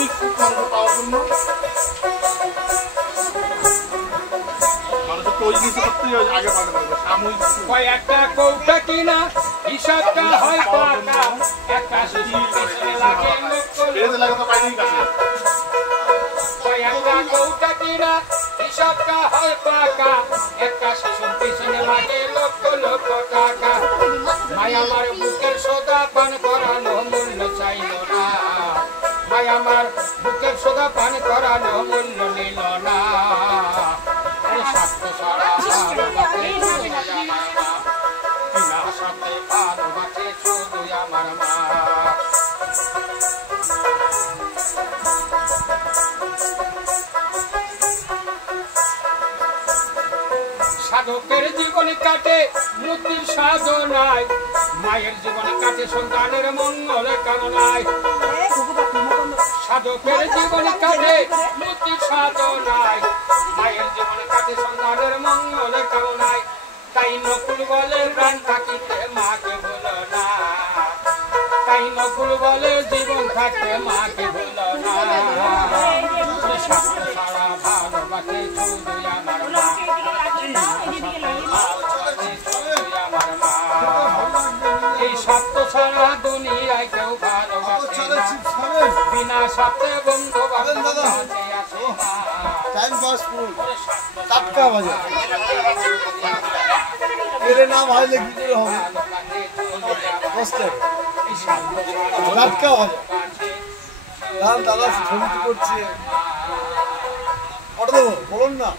সাময়িক সুখ মানুষের পাওয়ার জন্য মানুষের তৈরি কিছু করতেই আগে পাঠাতে হবে সাময়িক একটা কৌটা কিনা হিসাবটা হয় টাকা একটা শিশুর পেছনে লাগে পেঁয়াজ লাগে তো পাইনি কাছে একটা কৌটা কিনা হিসাবটা হয় টাকা একটা শিশুর পেছনে লাগে লক্ষ লক্ষ টাকা মাই আমার বুকের সোদা পান করানো মূল্য চাইল না মাই আমার বুকের সোদা পান করানো মূল্য নিল না স্বাস্থ্য ছাড়া সাথে ভালোবাসে শুধু আমার মা সাধকের জীবনে কাটে মুক্তির সাধনায় মায়ের জীবনে কাটে সন্তানের মঙ্গলের কামনায় সাধকের জীবনে কাটে মুক্তির সাধনায় মায়ের জীবনে কাটে সন্তানের মঙ্গলের কামনায় তাই নকুল বলে প্রাণ থাকিতে মাকে ভুলো না তাই নকুল বলে জীবন থাকতে মাকে ভুলো না স্বাস্থ্য ছাড়া ভালোবাসে শুধু আমার মা এই স্বার্থ ছাড়া দুনিয়ায় কেউ ভালোবাসে না বিনা স্বার্থে বন্ধু বান্ধব আছে টাইম পাস করুন টাটকা বাজে এর নাম হাইলে কি করে হবে কষ্ট টাটকা বাজে দাদা ছবি করছে অটো দেবো বলুন না